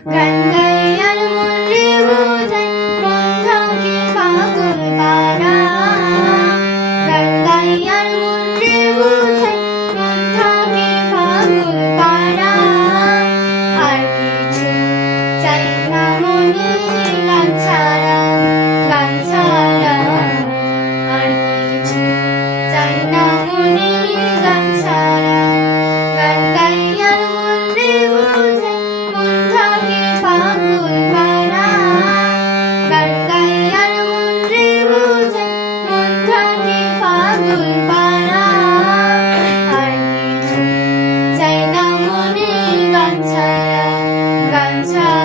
Gun. Yeah.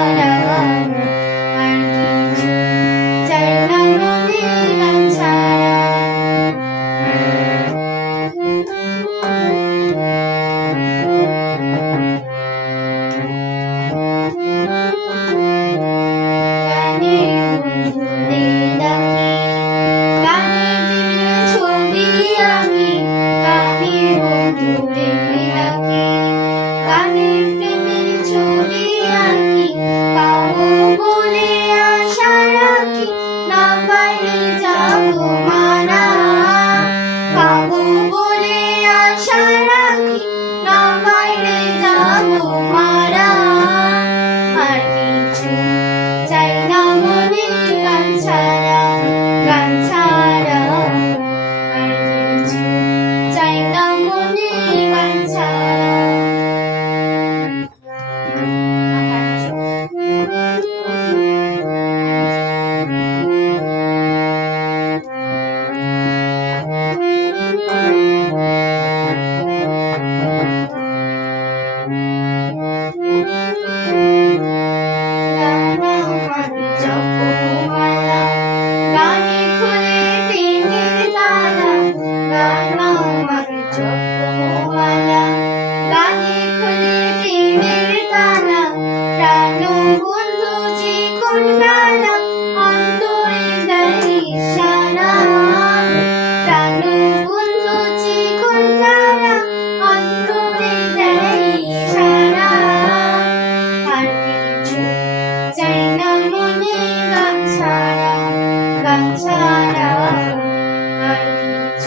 நான்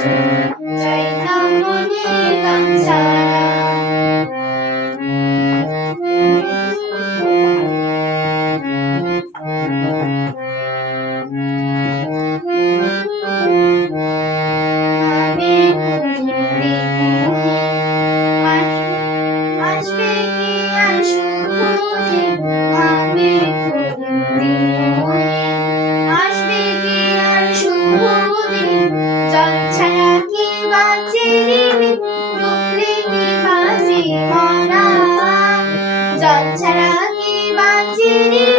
Christ. 난 사랑이 망치리.